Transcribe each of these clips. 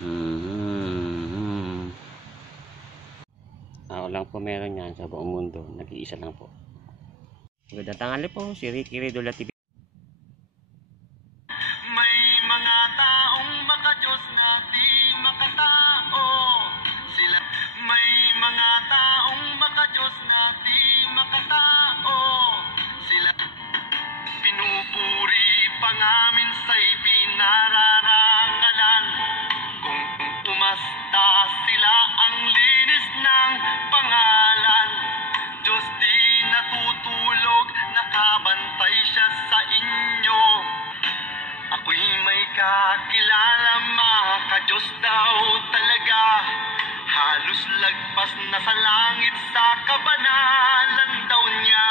Ako lang po meron yan sa buong mundo. Nag-iisa lang po. Magandang tanghali po, si Ricky Redula TV. May mga taong makadiyos na di makatao. Sila may mga taong makadiyos na di makatao. Sila pinupuri pa ngamin sa'y pinararangalan. Kung umasta sila ang linis ng pangalan. Diyos di natutulog, nakabantay siya sa inyo. Ako'y may kakilala, maka-Diyos daw talaga. Halos lagpas na sa langit, sa kabanalan daw niya.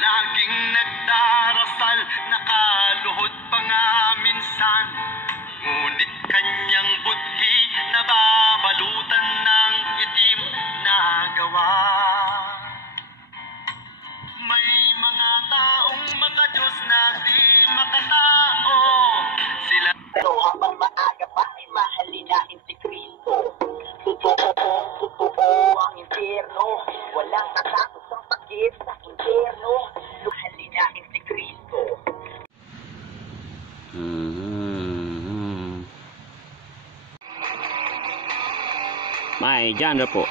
Laging nagdarasal, nakaluhod pa nga minsan. Ngunit kanyang budhi nababalutan ng itim na gawa. May mga taong maka-Diyos na di makatao. Sila pero habang maaga pa ay mahalinahin si Kristo. Totoo ang impyerno. Walang natakot ang pagkit sa impyerno. Mahalinahin si Kristo. May genre po.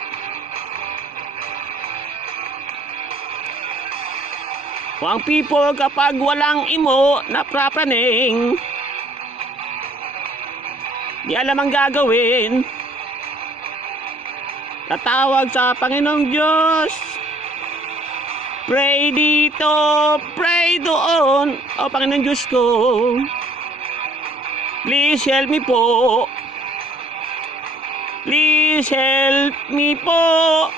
Ang people kapag walang imo na prapraning, di alam ang gagawin. Tatawag sa Panginoong Diyos. Pray dito, pray doon. O Panginoong Diyos ko, please help me po. Please help me po.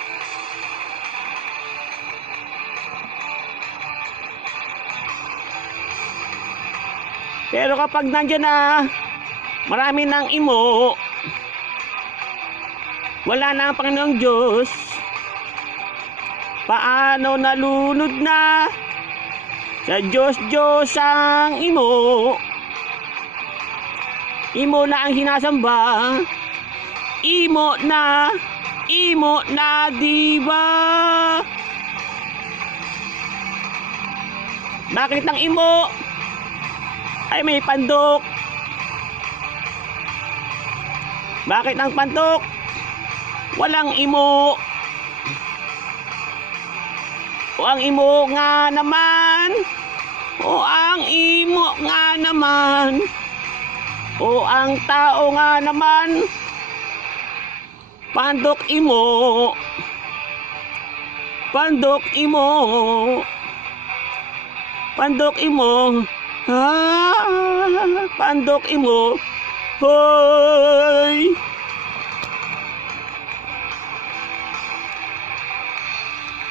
Pero kapag nandiyan na marami ng imo, wala na ang Panginoong Diyos, paano nalunod na sa Diyos ang imo? Imo na ang sinasamba, imo na diba? Bakit ang imo ay may pandok? Bakit ang pandok walang imo? O ang imo nga naman, o ang imo nga naman, o ang tao nga naman, pandok imo, pandok imo, pandok imo. Pandok imo, hoy.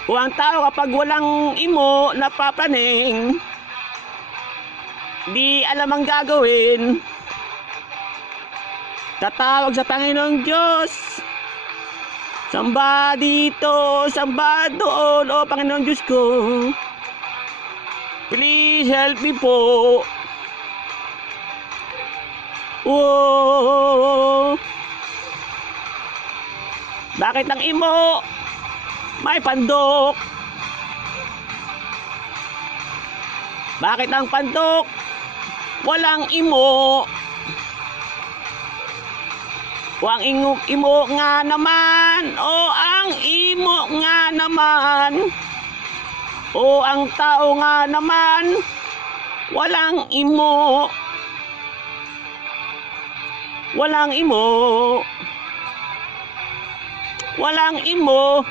O ang tao kapag walang imo na papraning, di alam ang gagawin. Tatawag sa Panginoong Diyos. Samba dito, samba doon. O Panginoong Diyos ko, please help me po. Oh, bakit ang imo may pandok? Bakit ang pandok walang imo? O ang imo nga naman, o ang imo nga naman, o ang tao nga naman walang imo. Walang imo. Walang imo.